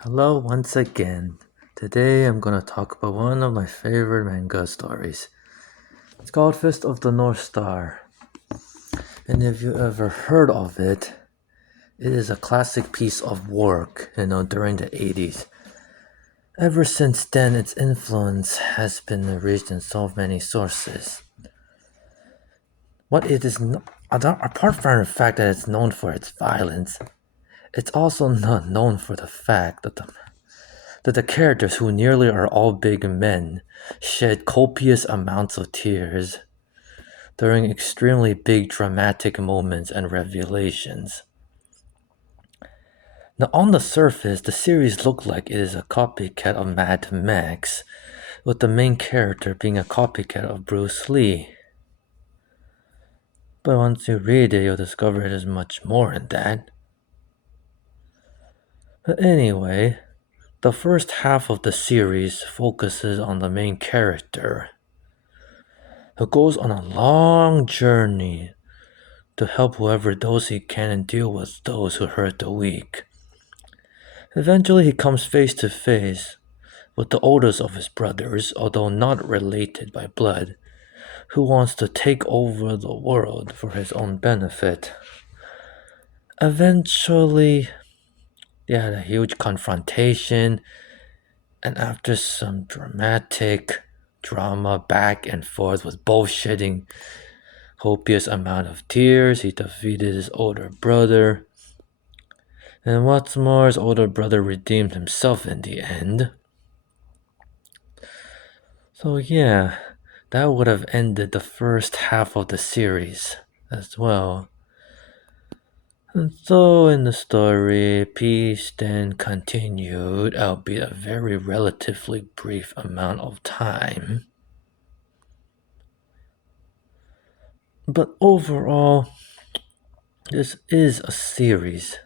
Hello once again. Today I'm gonna talk about one of my favorite manga stories. It's called Fist of the North Star. And if you ever heard of it, it is a classic piece of work, during the 80s. Ever since then, its influence has been reached in so many sources. What it is, apart from the fact that it's known for its violence, it's also not known for the fact that the characters, who nearly are all big men, shed copious amounts of tears during extremely big dramatic moments and revelations. Now, on the surface, the series looked like it is a copycat of Mad Max, with the main character being a copycat of Bruce Lee. But once you read it, you'll discover it is much more than that. But anyway, the first half of the series focuses on the main character, who goes on a long journey to help whoever those he can and deal with those who hurt the weak. Eventually, he comes face to face with the oldest of his brothers, although not related by blood, who wants to take over the world for his own benefit. Eventually, they had a huge confrontation, and after some dramatic drama back and forth with both shedding copious amount of tears, he defeated his older brother. And what's more, his older brother redeemed himself in the end. So yeah, that would have ended the first half of the series as well. And so in the story, peace then continued, albeit a very relatively brief amount of time. But overall, this is a series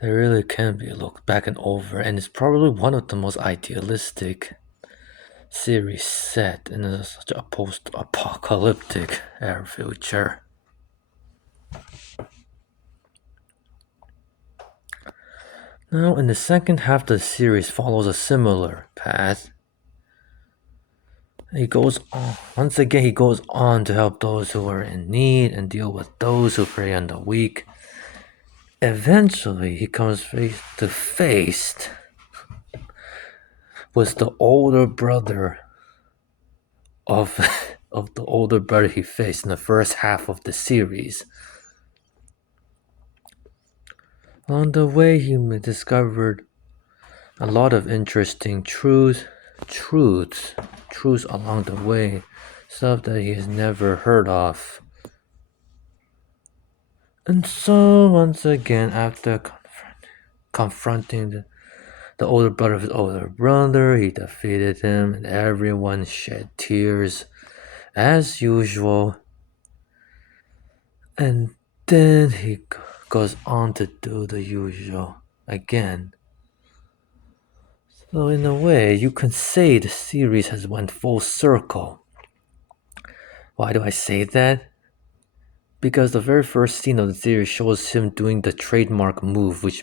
that really can be looked back and over, and it's probably one of the most idealistic series set in such a post-apocalyptic air future. Now, in the second half, the series follows a similar path. He goes on, once again, he goes on to help those who are in need and deal with those who prey on the weak. Eventually, he comes face to face with the older brother of of the older brother he faced in the first half of the series. On the way, he discovered a lot of interesting truths along the way, stuff that he has never heard of. And so, once again, after confronting the older brother of his older brother, he defeated him, and everyone shed tears as usual. And then he goes on to do the usual again. So in a way, you can say the series has went full circle. Why do I say that? Because the very first scene of the series shows him doing the trademark move, which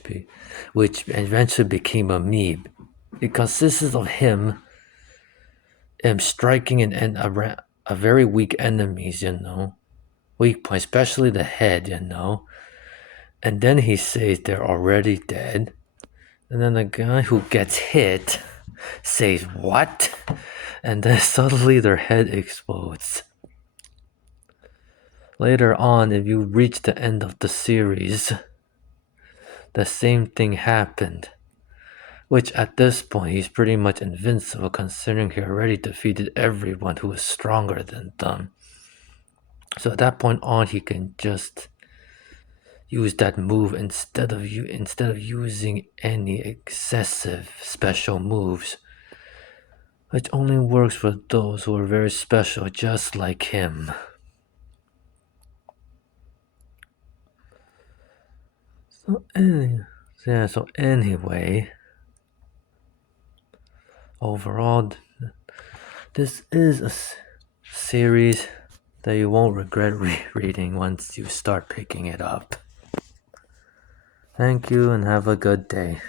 eventually became a meme. It consists of him striking a very weak enemies, weak point, especially the head, and then he says they're already dead, and then the guy who gets hit says what, and then suddenly their head explodes. Later on, if you reach the end of the series, the same thing happened. Which at this point he's pretty much invincible, considering he already defeated everyone who was stronger than them. So at that point on, he can just use that move instead of using any excessive special moves, which only works for those who are very special, just like him. So anyway, overall, this is a series that you won't regret reading once you start picking it up. Thank you and have a good day.